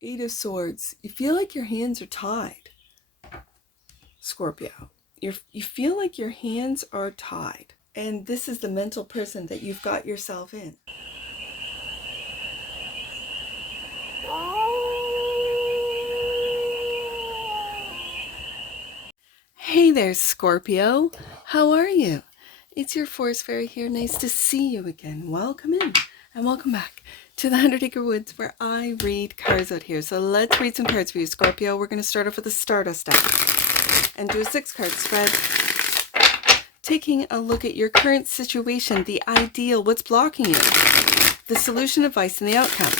Eight of Swords. You feel like your hands are tied, Scorpio. You feel like your hands are tied. And this is the mental prison that you've got yourself in. Hey there, Scorpio. How are you? It's your Forest Fairy here. Nice to see you again. Welcome in and welcome back to the 100 Acre Woods where I read cards out here. So let's read some cards for you, Scorpio. We're going to start off with the Stardust deck and do a 6-card spread. Taking a look at your current situation, the ideal, what's blocking you, the solution, advice, and the outcome.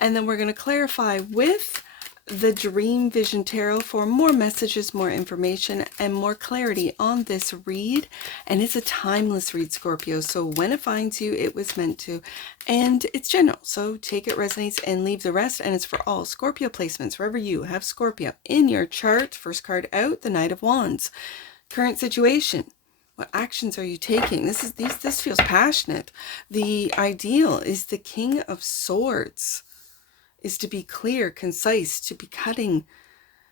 And then we're going to clarify with the Dream Vision Tarot for more messages, more information, and more clarity on this read. And it's a timeless read, Scorpio. So when it finds you, it was meant to. And it's general. So take it resonates and leave the rest. And it's for all Scorpio placements, wherever you have Scorpio in your chart. First card out, the Knight of Wands. Current situation. What actions are you taking? This feels passionate. The ideal is the King of Swords. Is to be clear, concise, to be cutting.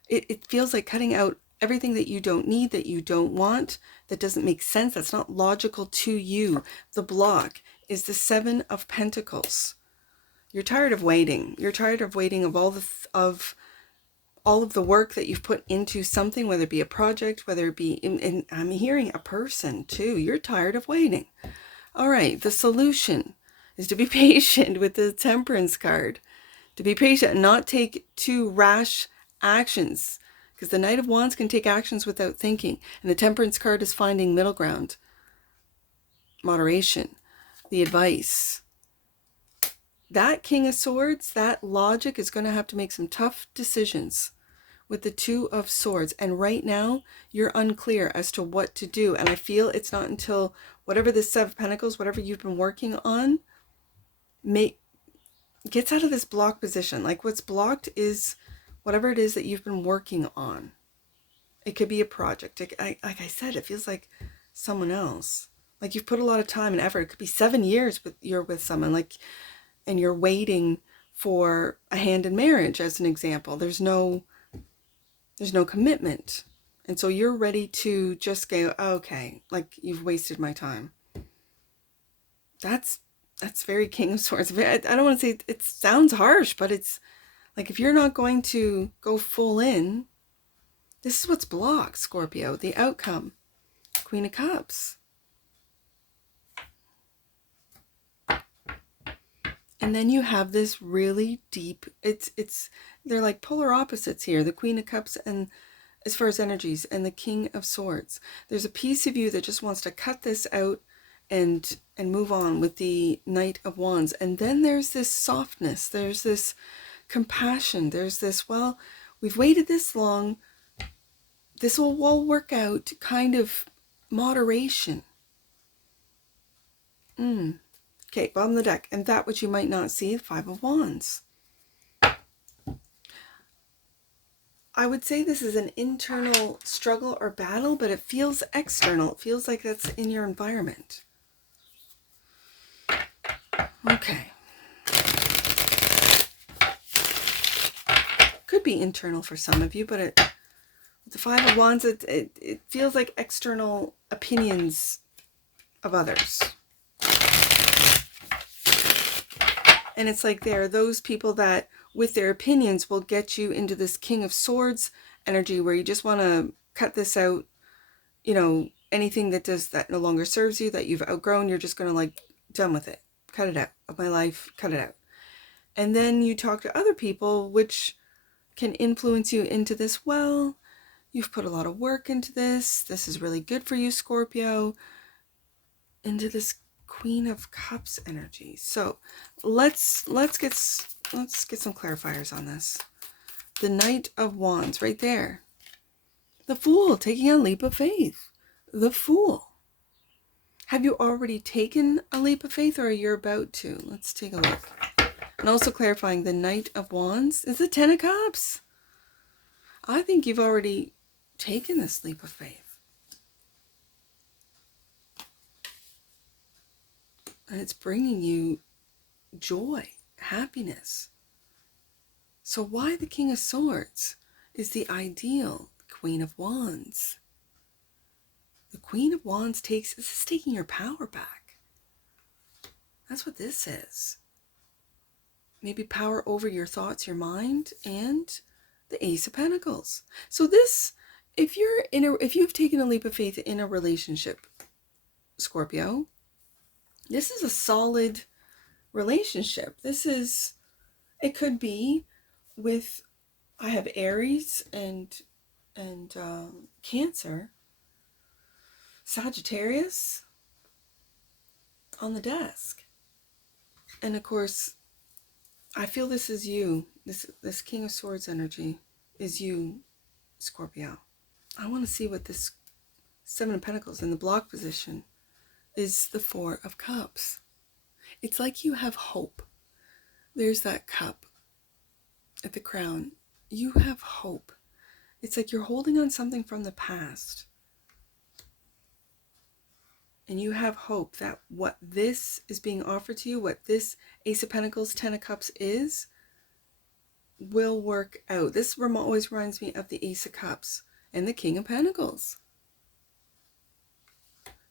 It feels like cutting out everything that you don't need, that you don't want, that doesn't make sense, that's not logical to you. The block is the Seven of Pentacles. You're tired of waiting. You're tired of waiting of all of the work that you've put into something, whether it be a project, whether it be, and I'm hearing a person too. You're tired of waiting. All right, the solution is to be patient with the Temperance card. To be patient and not take too rash actions, because the Knight of Wands can take actions without thinking, and the Temperance card is finding middle ground, moderation, the advice. That King of Swords, that logic is going to have to make some tough decisions with the Two of Swords, and right now you're unclear as to what to do, and I feel it's not until whatever the Seven of Pentacles, whatever you've been working on, gets out of this block position. Like what's blocked is whatever it is that you've been working on. It could be a project. Like I said, it feels like someone else. Like you've put a lot of time and effort. It could be 7 years you're with someone, like, and you're waiting for a hand in marriage as an example. There's no commitment. And so you're ready to just go, okay, like you've wasted my time. That's very King of Swords. I don't want to say it sounds harsh, but it's like if you're not going to go full in, this is what's blocked, Scorpio. The outcome, Queen of Cups. And then you have this really deep, they're like polar opposites here. The Queen of Cups, and as far as energies, and the King of Swords. There's a piece of you that just wants to cut this out and move on with the Knight of Wands. And then there's this softness, there's this compassion, there's this, well, we've waited this long, this will all work out, kind of moderation. Okay, bottom of the deck, and that which you might not see, the Five of Wands. I would say this is an internal struggle or battle, but it feels external. It feels like that's in your environment. Okay. Could be internal for some of you, but with the Five of Wands, it feels like external opinions of others. And it's like there are those people that with their opinions will get you into this King of Swords energy where you just want to cut this out. You know, anything that no longer serves you, that you've outgrown, you're just going to like, done with it. Cut it out of my life, cut it out. And then you talk to other people, which can influence you into this, well, you've put a lot of work into this. This is really good for you, Scorpio. Into this Queen of Cups energy. So let's get some clarifiers on this. The Knight of Wands right there. The Fool, taking a leap of faith. The Fool. Have you already taken a leap of faith, or are you about to? Let's take a look. And also clarifying, the Knight of Wands is the Ten of Cups. I think you've already taken this leap of faith. And it's bringing you joy, happiness. So why the King of Swords is the ideal Queen of Wands? The Queen of Wands this is taking your power back. That's what this is. Maybe power over your thoughts, your mind, and the Ace of Pentacles. So this, if you've taken a leap of faith in a relationship, Scorpio, this is a solid relationship. It could be with, I have Aries and Cancer, Sagittarius on the desk. And of course, I feel this is you. This King of Swords energy is you, Scorpio. I want to see what this Seven of Pentacles in the block position is. The Four of Cups. It's like you have hope. There's that cup at the crown. You have hope. It's like you're holding on something from the past. And you have hope that what this is being offered to you, what this Ace of Pentacles, Ten of Cups is, will work out. This always reminds me of the Ace of Cups and the King of Pentacles.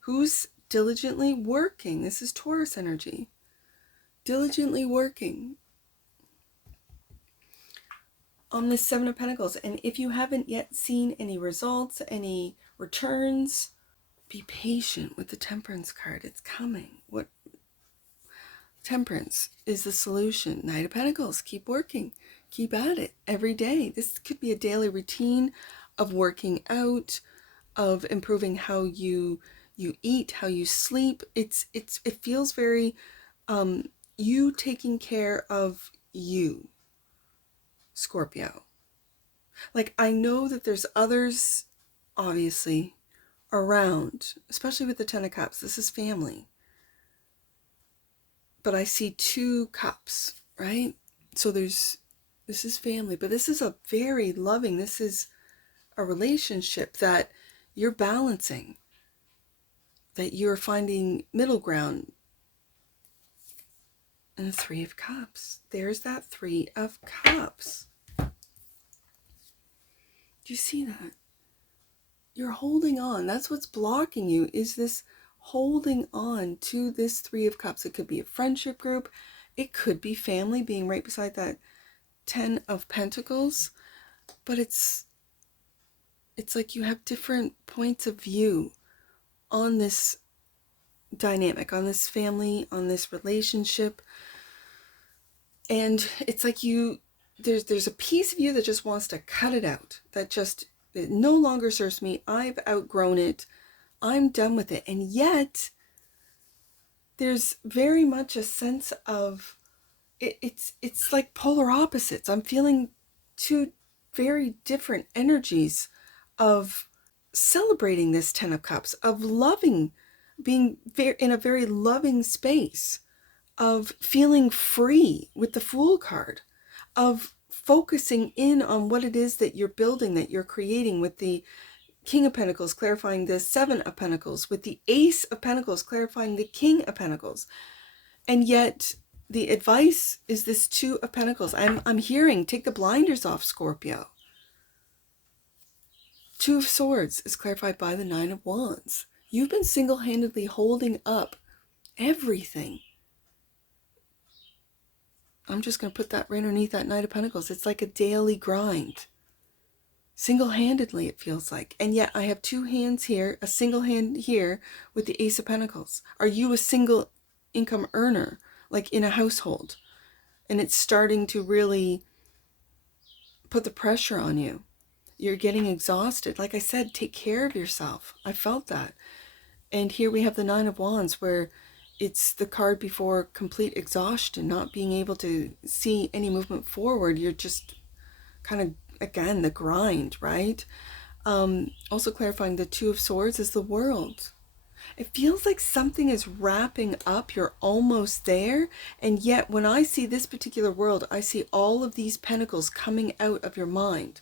Who's diligently working? This is Taurus energy. Diligently working on this Seven of Pentacles. And if you haven't yet seen any results, any returns, be patient with the Temperance card. It's coming. What Temperance is the solution. Knight of Pentacles. Keep working. Keep at it every day. This could be a daily routine of working out, of improving how you eat, how you sleep. It feels very you taking care of you, Scorpio. Like, I know that there's others, obviously, around, especially with the Ten of Cups. This is family. But I see two cups, right? So this is family, but this is a very loving, this is a relationship that you're balancing, that you're finding middle ground. And the Three of Cups. There's that Three of Cups. Do you see that? You're holding on. That's what's blocking you, is this holding on to this Three of Cups. It could be a friendship group. It could be family being right beside that Ten of Pentacles. But it's like you have different points of view on this dynamic, on this family, on this relationship. And it's like there's a piece of you that just wants to cut it out. It no longer serves me. I've outgrown it. I'm done with it. And yet, there's very much a sense of, it's like polar opposites. I'm feeling two very different energies of celebrating this Ten of Cups, of loving, being in a very loving space, of feeling free with the Fool card, of focusing in on what it is that you're building, that you're creating, with the King of Pentacles clarifying the Seven of Pentacles, with the Ace of Pentacles clarifying the King of Pentacles. And yet the advice is this Two of Pentacles. I'm hearing, take the blinders off, Scorpio. Two of Swords is clarified by the Nine of Wands. You've been single-handedly holding up everything. I'm just going to put that right underneath that Knight of Pentacles. It's like a daily grind. Single-handedly, it feels like. And yet I have two hands here, a single hand here with the Ace of Pentacles. Are you a single income earner, like in a household? And it's starting to really put the pressure on you. You're getting exhausted. Like I said, take care of yourself. I felt that. And here we have the Nine of Wands, where it's the card before complete exhaustion, not being able to see any movement forward. You're just kind of, again, the grind, right? Also clarifying the Two of Swords is the World. It feels like something is wrapping up. You're almost there. And yet when I see this particular world, I see all of these pentacles coming out of your mind.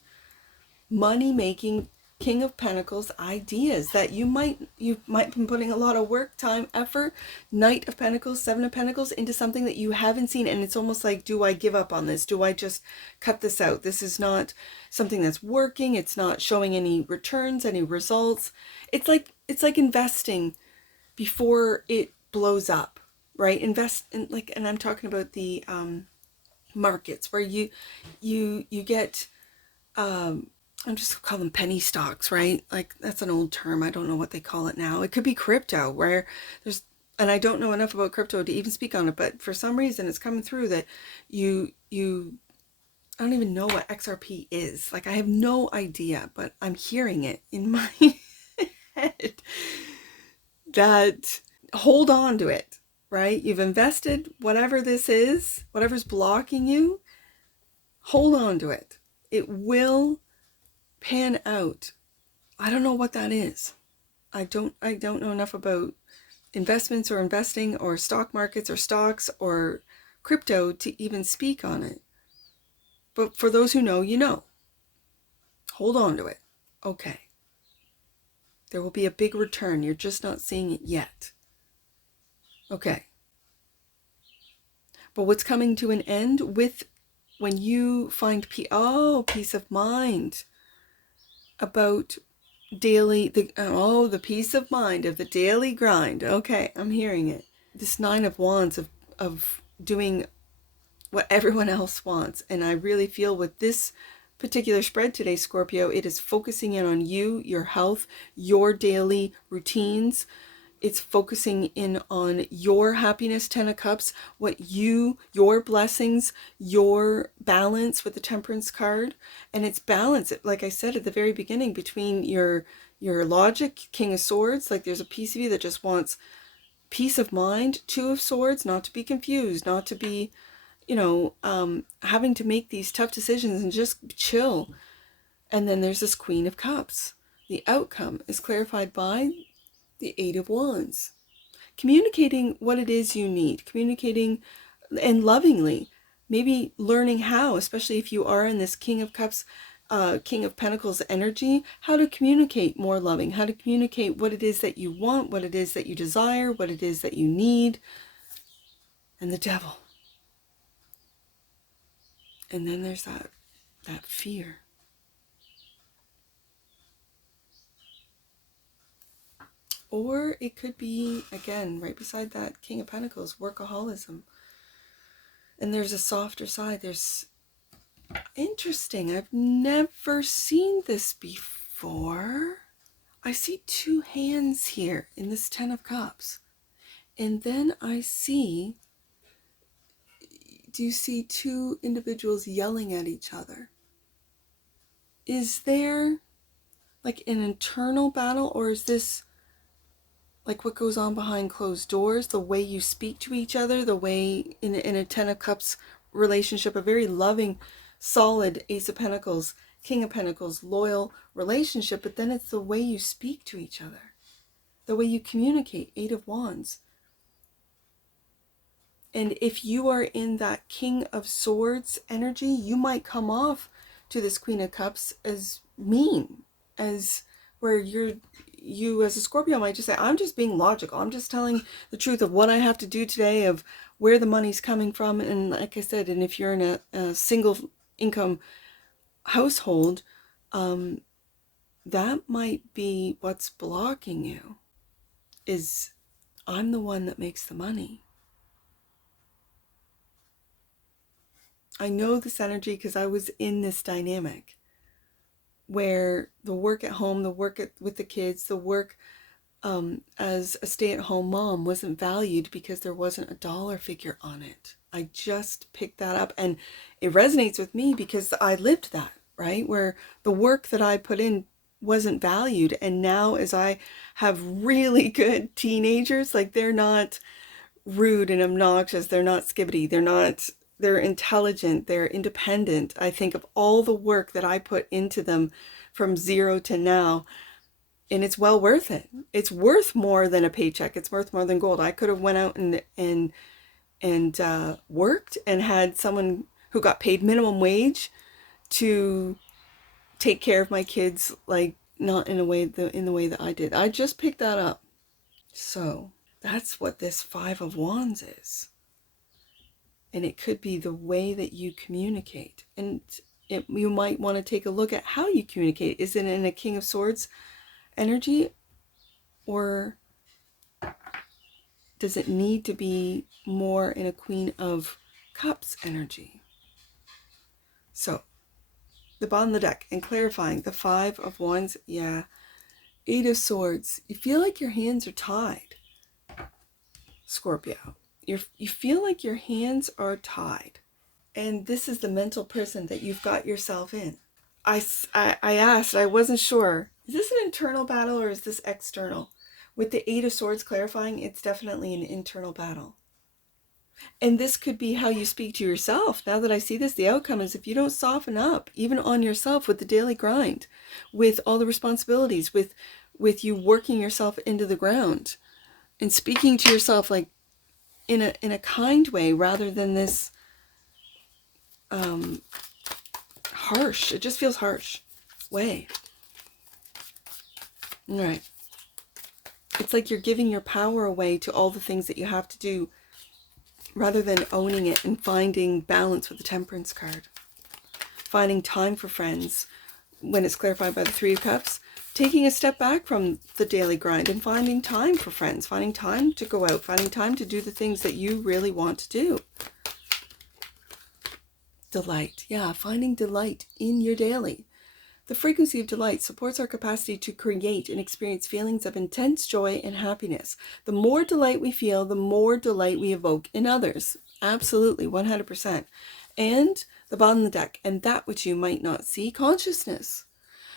Money making King of Pentacles ideas that you might be putting a lot of work, time, effort. Knight of Pentacles, Seven of Pentacles, into something that you haven't seen, and it's almost like, do I give up on this? Do I just cut this out? This is not something that's working. It's not showing any returns, any results. It's like investing before it blows up, right? Invest in, like, and I'm talking about the markets where you get I'm just call them penny stocks, right? Like, that's an old term. I don't know what they call it now. It could be crypto, where there's, and I don't know enough about crypto to even speak on it, but for some reason it's coming through that you I don't even know what XRP is. Like, I have no idea, but I'm hearing it in my head that hold on to it, right? You've invested whatever this is, whatever's blocking you, hold on to it. It will pan out. I don't know what that is. I don't know enough about investments or investing or stock markets or stocks or crypto to even speak on it. But for those who know, you know. Hold on to it. Okay. There will be a big return. You're just not seeing it yet. Okay. But what's coming to an end with when you find peace of mind about daily, the peace of mind of the daily grind. Okay, I'm hearing it. This Nine of Wands of doing what everyone else wants. And I really feel with this particular spread today, Scorpio, it is focusing in on you, your health, your daily routines. It's focusing in on your happiness, Ten of Cups, your blessings, your balance with the Temperance card. And it's balance, like I said at the very beginning, between your logic, King of Swords, like there's a piece of you that just wants peace of mind, Two of Swords, not to be confused, not to be, having to make these tough decisions and just chill. And then there's this Queen of Cups. The outcome is clarified by the Eight of Wands. Communicating what it is you need, communicating and lovingly, maybe learning how, especially if you are in this King of Cups, King of Pentacles energy, how to communicate more loving, how to communicate what it is that you want, what it is that you desire, what it is that you need. And the Devil. And then there's that fear. Or it could be, again, right beside that King of Pentacles, workaholism. And there's a softer side. There's, interesting, I've never seen this before. I see two hands here in this Ten of Cups. And then I see, do you see two individuals yelling at each other? Is there like an internal battle, or is this like what goes on behind closed doors, the way you speak to each other, the way in a Ten of Cups relationship, a very loving, solid Ace of Pentacles, King of Pentacles, loyal relationship, but then it's the way you speak to each other, the way you communicate, Eight of Wands. And if you are in that King of Swords energy, you might come off to this Queen of Cups as mean, as where you as a Scorpio might just say, I'm just being logical. I'm just telling the truth of what I have to do today, of where the money's coming from. And like I said, and if you're in a single income household, that might be what's blocking you, is I'm the one that makes the money. I know this energy because I was in this dynamic where the work at home, the work with the kids, the work as a stay-at-home mom wasn't valued because there wasn't a dollar figure on it. I just picked that up, and it resonates with me because I lived that, right? Where the work that I put in wasn't valued. And now as I have really good teenagers, like they're not rude and obnoxious, they're not skibbity, they're intelligent, they're independent. I think of all the work that I put into them from zero to now, and it's well worth it. It's worth more than a paycheck. It's worth more than gold. I could have went out and worked and had someone who got paid minimum wage to take care of my kids like not in the way that I did. I just picked that up. So that's what this Five of Wands is. And it could be the way that you communicate. And you might want to take a look at how you communicate. Is it in a King of Swords energy, or does it need to be more in a Queen of Cups energy? So the bottom of the deck, and clarifying the Five of Wands, yeah, Eight of Swords. You feel like your hands are tied, Scorpio. You feel like your hands are tied. And this is the mental prison that you've got yourself in. I asked, I wasn't sure. Is this an internal battle or is this external? With the Eight of Swords clarifying, it's definitely an internal battle. And this could be how you speak to yourself. Now that I see this, the outcome is if you don't soften up, even on yourself with the daily grind, with all the responsibilities, with you working yourself into the ground and speaking to yourself like in a kind way rather than this harsh, it just feels harsh way. All right. It's like you're giving your power away to all the things that you have to do rather than owning it and finding balance with the Temperance card. Finding time for friends when it's clarified by the Three of Cups. Taking a step back from the daily grind and finding time for friends. Finding time to go out. Finding time to do the things that you really want to do. Delight. Yeah, finding delight in your daily. The frequency of delight supports our capacity to create and experience feelings of intense joy and happiness. The more delight we feel, the more delight we evoke in others. Absolutely, 100%. And the bottom of the deck, and that which you might not see, consciousness.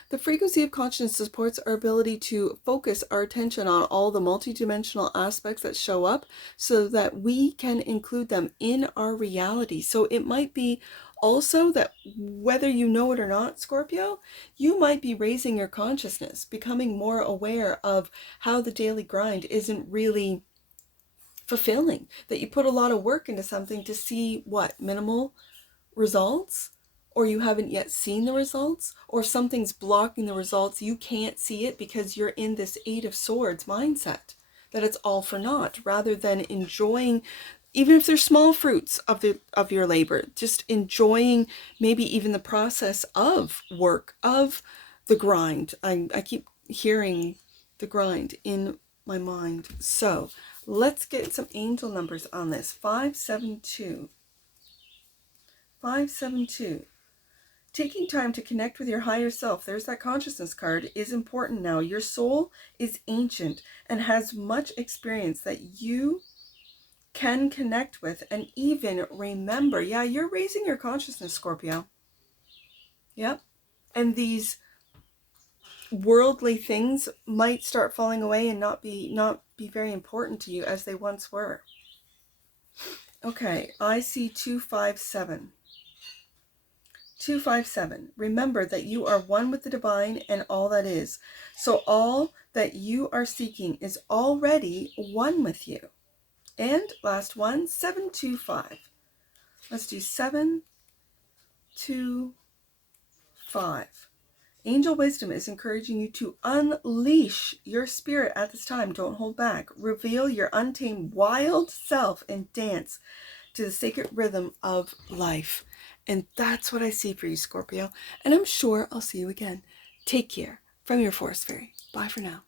The frequency of consciousness supports our ability to focus our attention on all the multidimensional aspects that show up so that we can include them in our reality. So it might be also that whether you know it or not, Scorpio, you might be raising your consciousness, becoming more aware of how the daily grind isn't really fulfilling, that you put a lot of work into something to see what, minimal results, or you haven't yet seen the results, or something's blocking the results, you can't see it because you're in this Eight of Swords mindset, that it's all for naught, rather than enjoying, even if they're small fruits of your labor, just enjoying maybe even the process of work, of the grind. I keep hearing the grind in my mind. So let's get some angel numbers on this. 572. 572. Taking time to connect with your higher self, there's that consciousness card, is important now. Your soul is ancient and has much experience that you can connect with and even remember. Yeah, you're raising your consciousness, Scorpio. Yep. And these worldly things might start falling away and not be very important to you as they once were. Okay, I see 257. 257. Remember that you are one with the divine and all that is. So all that you are seeking is already one with you. And last one, 725. Let's do 725. Angel wisdom is encouraging you to unleash your spirit at this time. Don't hold back. Reveal your untamed wild self and dance to the sacred rhythm of life. And that's what I see for you, Scorpio. And I'm sure I'll see you again. Take care from your Forest Fairy. Bye for now.